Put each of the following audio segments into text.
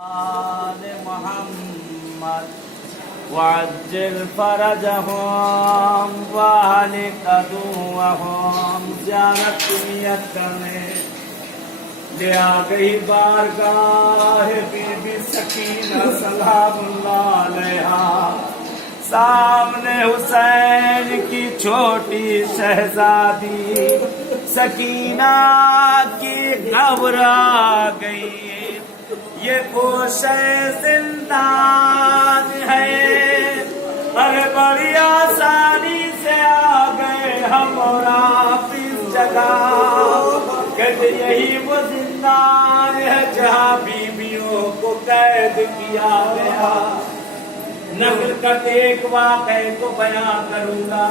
آل محمد وعجل فرجهم واهلك عدوهم زیارت نیت کرنے لے آ گئی بارگاہ بی بی سکینہ سلام اللہ علیہا، سامنے حسین کی چھوٹی شہزادی سکینہ کی گھبرا گئی، یہ گوشہ زندان ہے، ارے بڑی آسانی سے آ گئے ہم اور آپ اس جگہ، کہتے یہی وہ زندان ہے جہاں بیویوں کو قید کیا گیا۔ نقل کرتے ایک واقعے کو بیان کروں گا،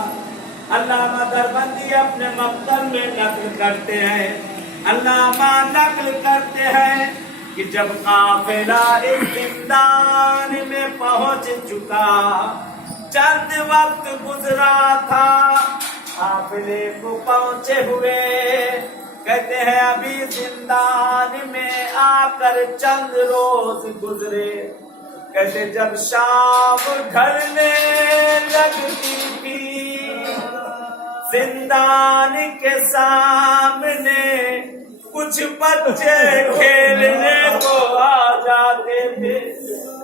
علامہ دربندی اپنے مقدر میں نقل کرتے ہیں، علامہ نقل کرتے ہیں کہ جب قافلہ اس زندان میں پہنچ چکا، چند وقت گزرا تھا قافلے کو پہنچے ہوئے، کہتے ہیں ابھی زندان میں آ کر چند روز گزرے، کہتے جب شام ڈھلنے لگتی تھی زندان کے سامنے کچھ بچے کھیلنے کو آ جاتے تھے،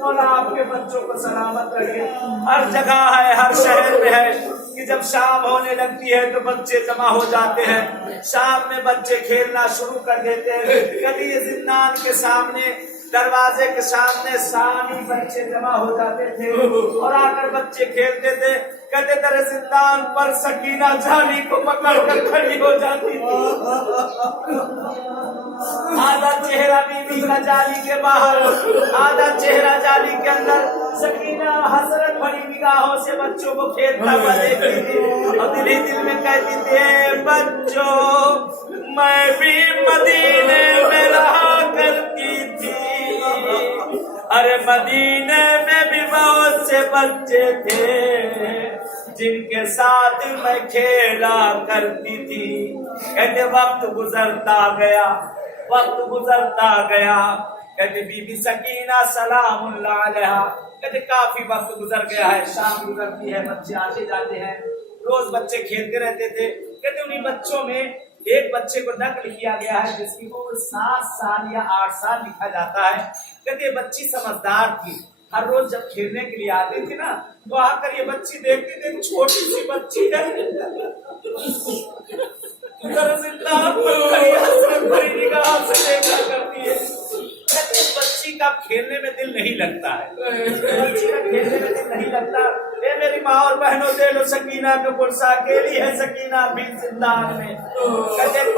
اور آپ کے بچوں کو سلامت رکھے۔ ہر جگہ ہے، ہر شہر میں ہے کہ جب شام ہونے لگتی ہے تو بچے جمع ہو جاتے ہیں، شام میں بچے کھیلنا شروع کر دیتے ہیں۔ کبھی یہ زندان کے سامنے دروازے کے سامنے سامی بچے جمع ہو جاتے تھے اور آ کر بچے کھیلتے تھے، کہتے تیرے زندان پر سکینہ جالی کو پکڑ کر کھڑی ہو جاتی تھی، آدھا چہرہ بی بی کا جالی کے باہر، آدھا چہرہ جالی کے اندر، سکینہ حسرت بھری نگاہوں سے بچوں کو کھیلتا ہوا دیکھتی تھی اور دل ہی دل میں کہتی تھی اے بچوں میں بھی مدینے میں رہا کرتی تھی، ارے مدینے میں بھی بہت سے بچے تھے جن کے ساتھ میں کھیلا کرتی تھی۔ کہتے وقت گزرتا گیا، وقت گزرتا گیا، کہتے بی بی سکینہ سلام اللہ علیہا، کہتے کافی وقت گزر گیا ہے، شام گزرتی ہے، بچے آتے جاتے ہیں، روز بچے کھیلتے رہتے تھے۔ کہتے انہیں بچوں میں ایک بچے کو نقل کیا گیا ہے جس کی عمر 7 سال یا 8 سال لکھا جاتا ہے، کہتے یہ بچی سمجھدار تھی، ہر روز جب کھیلنے کے لیے آتے تھے نا تو آ کر یہ بچی دیکھتی تھی چھوٹی سی بچی ہے، بچی کا کھیلنے میں دل نہیں لگتا ہے، بچی کا کھیلنے میں دل نہیں لگتا۔ اے میری ماں اور بہنوں دے لو سکینہ کو پرسا، اکیلی ہے سکینہ بھی زندان میں۔ کہتے ایک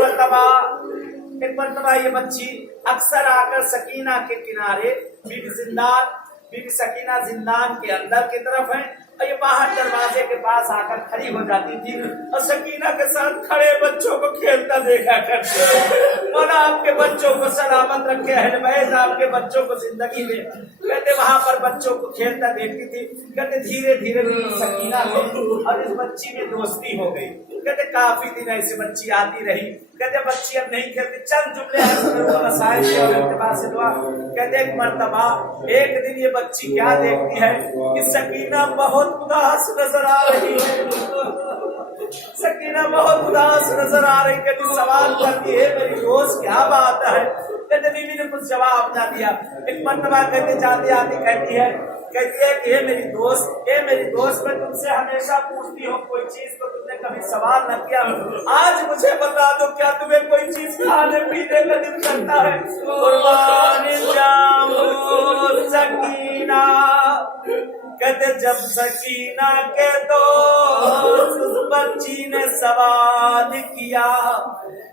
مرتبہ یہ بچی اکثر آ کر سکینہ کے کنارے، بی بی سکینہ زندان کے اندر کی طرف ہے اور یہ باہر دروازے کے پاس آ کر کھڑی ہو جاتی تھی اور سکینہ کے ساتھ کھڑے بچوں کو کھیلتا دیکھا کرتے۔ مولا آپ کے بچوں کو سلامت رکھے، اہل بیت آپ کے بچوں کو زندگی دے۔ کہتے وہاں پر بچوں کو کھیلتا دیکھتی تھی، کہتے دھیرے دھیرے سکینہ میں اور اس بچی میں دوستی ہو گئی۔ کہتے کافی دن ایسے بچی آتی رہی، کہتے بچی اب نہیں کھیلتی، چند جملے مسائل کے اور اتباع سے دعا۔ کہتے ایک مرتبہ ایک دن یہ بچی کیا دیکھتی ہے کہ سکینہ بہت اداس نظر آ رہی ہے، سکینہ بہت اداس نظر آ رہی، کہتی سوال کرتی ہے میری دوست کیا بات ہے؟ کہتے بیوی نے کچھ جواب نہ دیا۔ ایک مرتبہ کہتے جاتے آتے کہتی ہے کہ اے میری دوست میں تم سے ہمیشہ پوچھتی ہوں کوئی چیز تو تم نے کبھی سوال نہ کیا، آج مجھے بتا دو کیا تمہیں کوئی چیز کھانے پینے کا دل کرتا ہے؟ قربان جاؤں سکینہ، کہتے جب سکینہ کے دوست بچی نے سوال کیا،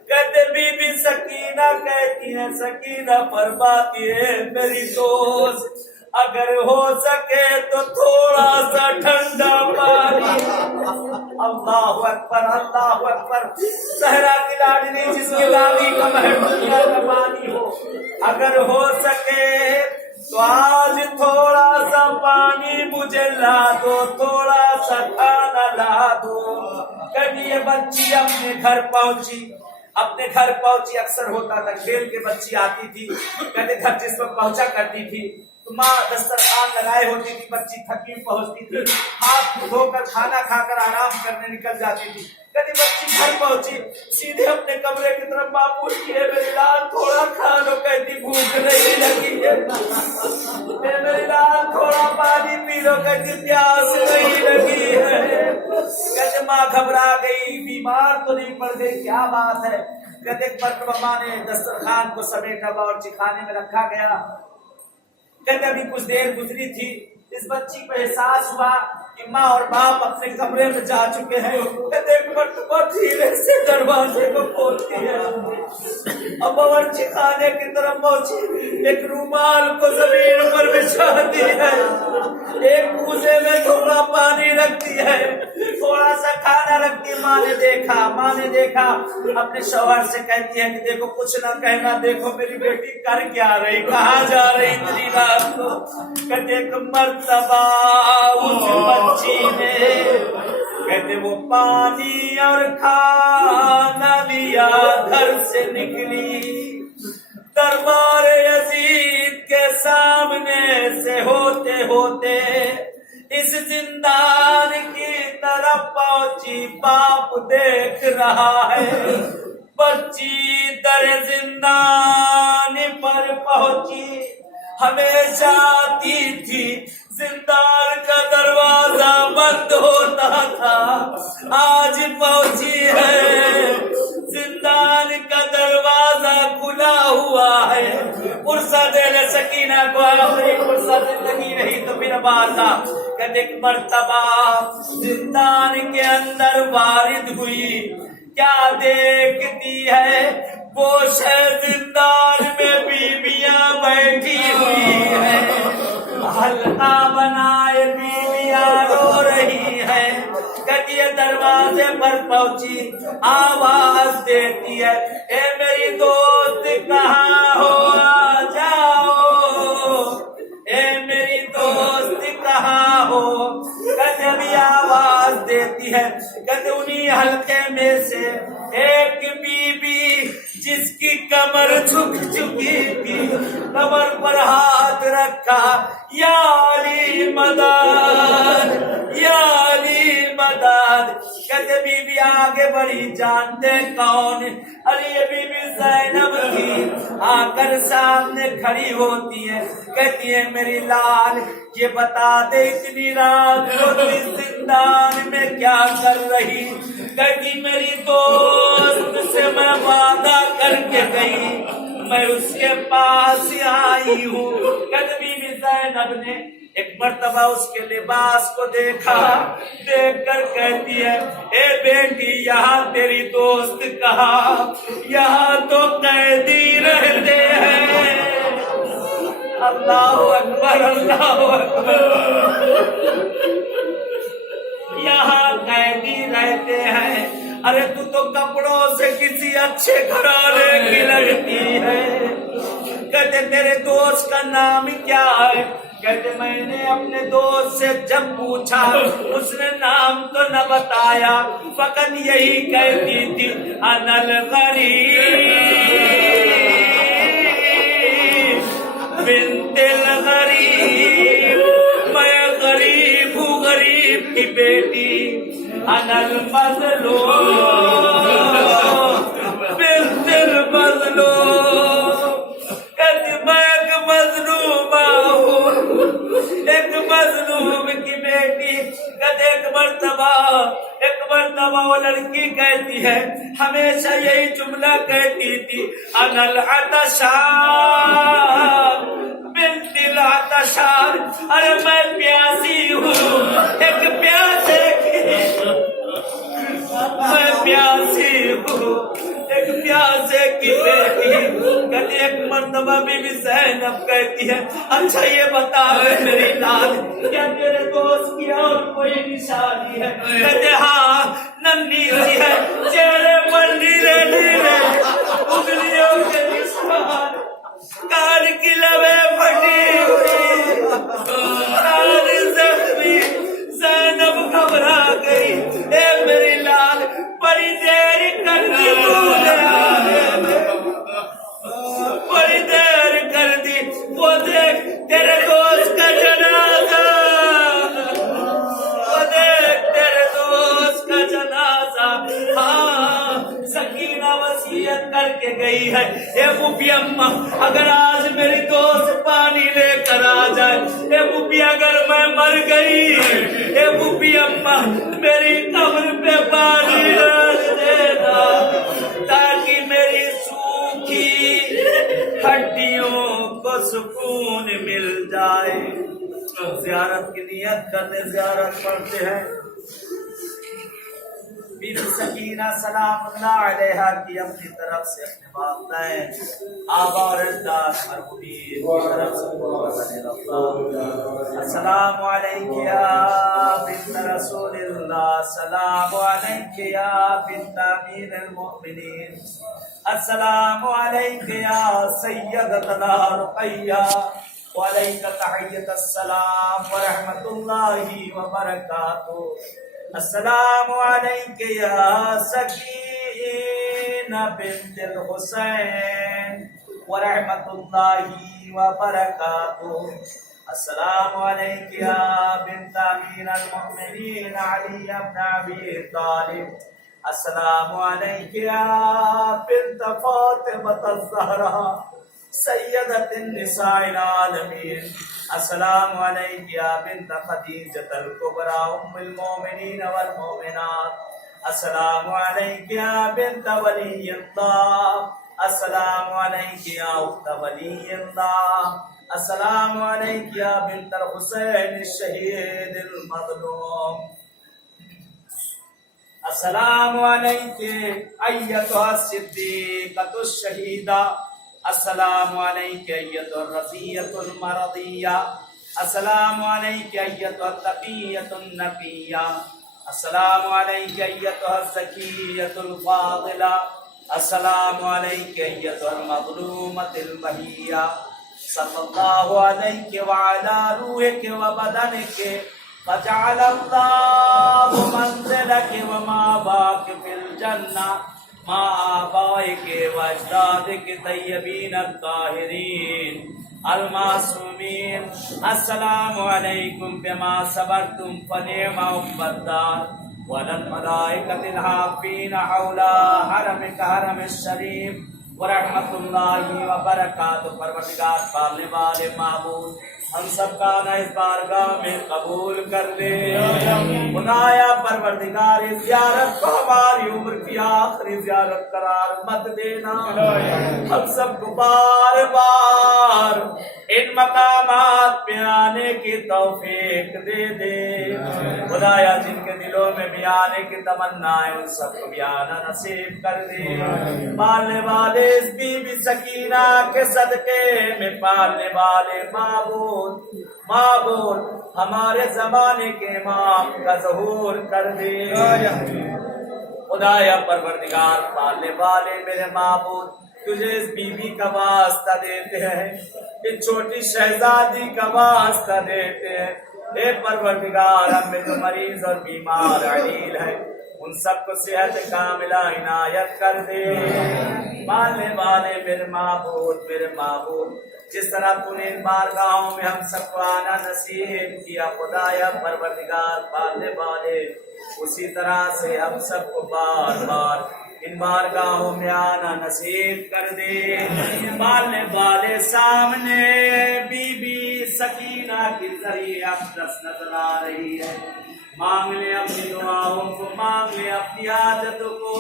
کہتے بی بی سکینہ کہتی ہے، سکینہ فرماتی ہے میری دوست اگر ہو سکے تو تھوڑا سا ٹھنڈا پانی، اللہ اکبر اللہ اکبر، صحرا کی لاڈلی جس کی دادی کا مہر دنیا کا پانی ہو، اگر ہو سکے تو آج تھوڑا سا پانی مجھے لا دو، تھوڑا سا کھانا لا دو۔ کبھی یہ بچی اپنے گھر پہنچی، अपने घर पहुंची, अक्सर होता था खेल के बच्ची आती थी, कहते घर जिस पर पहुंचा करती थी तो माँ दस्तरखान लगाए होती थी, बच्ची थकी पहुंचती थी, हाथ धोकर खाना खाकर आराम करने निकल जाती थी। कहती बच्ची घर पहुंची सीधे अपने कमरे की तरफ माँ पूछती है मेरी लाल थोड़ा खा लो, कहती भूख नहीं लगी है, मेरी लाल थोड़ा पानी पी लो, कहती प्यास नहीं लगी है। कहते माँ घबरा गई, बीमार तो नहीं पड़ गई, क्या बात है। कहते एक मरतबा माँ ने दस्तरखान को समेटा बावर्ची खाने में रखा गया। कहते अभी कुछ देर गुजरी थी, इस बच्ची को एहसास हुआ कि माँ और बाप अपने कमरे में जा चुके हैं। कहते एक मरतबा धीरे से दरवाजे को खोलती है, अब बावर्ची खाने की तरफ पहुंची, एक रुमाल को जमीन पर बिछाती है, एक कूजे में थोड़ा पानी रखती है, थोड़ा सा खाना रखती है। माँ ने देखा, अपने शौहर से कहती है कि देखो कुछ ना कहना, देखो मेरी बेटी कर क्या रही, कहाँ जा रही इतनी रात को। कहते एक मर्तबा उस बच्ची ने, कहते वो पानी और खाना लिया, घर से निकली, दरबार यजीद के सामने से होते होते इस जिंदान की तरफ पहुंची, बाप देख रहा है, बच्ची दर जिंदान पर पहुंची, हमेशा आती थी, जिंदान का दरवाजा बंद होता था, आज पहुंची है, जिंदान का दरवाजा खुला हुआ है। फुर्सत दे सकीना को, आखिरी फुर्सत जिंदगी रही तो फिर बाजा। कहते एक मर्तबा जिंदान के अंदर वारिद हुई, क्या देखती है, वो जिंदान में बीबियां बैठी हुई है, हल्का बनाए बीबियां रो रही है। कहती है दरवाजे पर पहुंची, आवाज देती है, ए मेरी दोस्त कहाँ हो, आ जाओ, ए मेरी दोस्त कहाँ हो। कहते अभी आवाज देती है, कहते उन्हीं हल्के में से एक बीबी जिसकी कमर झुक चुकी थी, कमर पर हाथ रखा, या अली मदद, या अली मदद। कहते बीबी आगे बढ़ी, जानते कौन, अरे ये बीबी ज़ैनब थी, आकर सामने खड़ी होती है, कहती है मेरी लाल ये बता दे इतनी रात को इस जिंदान में क्या कर रही। कहती मेरी दोस्त से मैं वादा करके गई, मैं उसके पास आई हूँ। कहती बीबी ज़ैनब ने एक मर्तबा उसके लिबास को देखा, देखकर कहती है ए बेटी यहाँ तेरी दोस्त कहाँ, यहाँ तो कैदी रहते हैं। अल्लाहु अकबर, अल्लाहु अकबर, यहाँ कैदी रहते हैं। अरे तू तो कपड़ों से किसी अच्छे घराने की लगती है। कहते तेरे दोस्त का नाम क्या है। कहते मैंने अपने दोस्त से जब पूछा उसने नाम तो न बताया, फकत यही कहती थी अनल गरीब बिन्तिल गरीब, मैं गरीब हूँ गरीब की बेटी, अनल मज़लूम बिन्तिल मज़लूम। कहती मैं एक मज़लूमा हूँ, एक मज़लूम की बेटी। कहते एक मर्तबा वो लड़की कहती है, हमेशा यही जुमला कहती थी अनल अतशार बिन्तिल अतशार। अरे मैं प्यासी हूँ, एक प्यासे की, मैं प्यासी हूँ, एक प्यासे की बेटी। कहती एक मर्तबा बीबी ज़ैनब कहती है अच्छा ये बता मेरी लाल क्या तेरे दोस्त की और कोई निशानी है। कहते हाँ नन्ही सी है, चेहरे पर नीले नीले उंगलियों के निशान, कान की लबें फटी हुई, कान जख्मी। ज़ैनब घबरा गई, ए मेरी लाल बड़ी देर कर दी तूने, अम्मा अगर आज मेरी दोस्त पानी लेकर आ जाए, ए बुब्बी अगर मैं मर गई, ए बुब्बी अम्मा मेरी कब्र पे पानी डाल देना, ताकि मेरी सूखी हड्डियों को सुकून मिल जाए। ज़ियारत की नियत करते ज़ियारत पढ़ते हैं। बीबी सकीना सलामुल्लाह अलैहा की अपनी तरफ से अपने वालिदैन आबा और अजदाद मरहूमीन की तरफ से अस्सलामु अलैका या बिन्त रसूलिल्लाह, अस्सलामु अलैका या बिन्त अमीरिल मोमिनीन, अस्सलामु अलैका या सय्यदतना रुक़य्या व अलैका तहिय्यतुस सलाम व रहमतुल्लाहि व बरकातुहू। अस्सलामु अलैका या सकीना बिन्तिल हुसैन व रहमतुल्लाहि व बरकातुहू। अस्सलामु अलैका या बिन्त अमीरिल मोमिनीन अली इब्न अबी तालिब, अस्सलामु अलैका या बिन्त फातिमतुज़ ज़हरा सय्यदतिन निसाइल आलमीन, अस्सलामु अलैका या बिन्त खदीजतल कुबरा उम्मुल मोमिनीन वल मोमिनात, अस्सलामु अलैका या बिन्त वलिय्यिल्लाह, अस्सलामु अलैका या उख्त वलिय्यिल्लाह, अस्सलामु अलैका या बिन्तल हुसैन शहीदिल मज़लूम, अस्सलामु अलैका अय्यतुहा सिद्दीक़तुश शहीदा, अस्सलामु अलैका अय्यतुर रज़िय्यतुल मरज़िय्या, अस्सलामु अलैका अय्यतुत तक़िय्यतुन नक़िय्या, अस्सलामु अलैका अय्यतुहा ज़किय्यतुल फ़ाज़िला, अस्सलामु अलैका अय्यतुल मज़लूमतुल बहिय्या, सल्लल्लाहु अलैका व अला रूहिका व बदनिका फजअलल्लाहु मंज़िलका व मावाका फिल जन्नह मा आबाइके व अजदादिके तय्यबीन अत्ताहिरीन अल मासूमीन। अस्सलामु अलैकुम बिमा सबरतुम फनिअमा उक़बद्दार वलल मलाइकतिल हाफ़ीन हौला हरमिका हरमिश शरीफ व रहमतुल्लाहि व बरकातुहू। परवरदिगार पालने वाले माबूद हम सबका ना इस बारगाह में कबूल कर ले। खुदाया परवरदिगार इस ज़ियारत को हमारी उम्र की आखिरी ज़ियारत करार मत देना। हम सबको बार बार इन मकामात पे आने की तौफीक दे दे। खुदाया जिनके दिलों में भी आने की तमन्ना है उन सबको भी आना नसीब कर दे। पालने वाले इस बीबी सकीना के सदके में पालने वाले माबूद हमारे ज़माने के इमाम का ज़हूर कर दे। खुदाया परवरदिगार पालने वाले मेरे माबूद तुझे इस बीबी का वास्ता देते हैं, इस छोटी शहजादी का वास्ता देते हैं। हे परवरदिगार हम में जो मरीज और बीमार अलील है उन सबको सेहत कामिला इनायत कर दे। पालने वाले मेरे माबूद जिस तरह तूने इन बारगाहों में हम सबको आना नसीब किया, खुदाया परवरदिगार पालने वाले उसी तरह से हम सबको बार बार इन बारगाहों में आना नसीब कर दे। पालने वाले सामने बीबी सकीना की जरिए अक़दस नजर आ रही है। मांग ले अपनी दुआओं को, मांग ले अपनी आदतों को।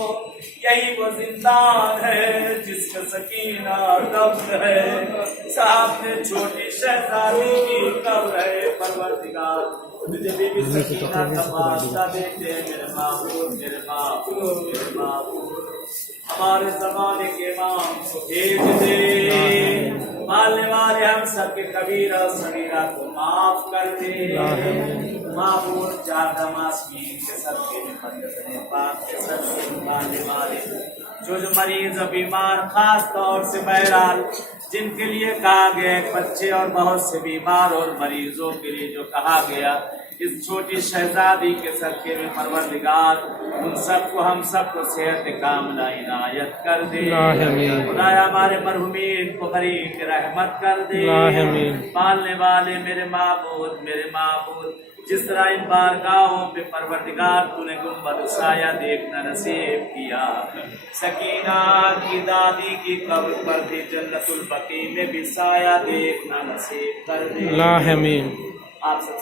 यही वो जिंदान है जिसका सकीना कब्र है। सामने छोटी शहजादी की कब्र है। परवरदिगार तुझे बीबी सकीना का वास्ता देते हैं मेरे माबूद, मेरे माबूद, मेरे माबूद हमारे ज़माने के इमाम को भेज दे। पालने वाले हम सबके कबीरा सगीरा को माफ कर दे। माबूद जादा मासूमीन के सबके में पाक के सबके पालने वाले जो मरीज और बीमार, खास तौर से बहरहाल जिनके लिए कहा गया, बच्चे और बहुत से बीमार और मरीजों के लिए जो कहा गया, इस छोटी शहजादी के सदके में परवरदिगार उन सबको हम सबको सेहत कामना इनायत कर दे। खुदाया हमारे मरहुमीन को गरीब रहमत कर दे। पालने वाले मेरे माबूद जिस तरह इन बारगाहों पे परवरदिगार तूने गुंबद साया देखना नसीब किया, सकीना की दादी की कब्र पर भी जन्नतुल बकी में भी साया देखना नसीब कर दे। لا آمین. آپ سب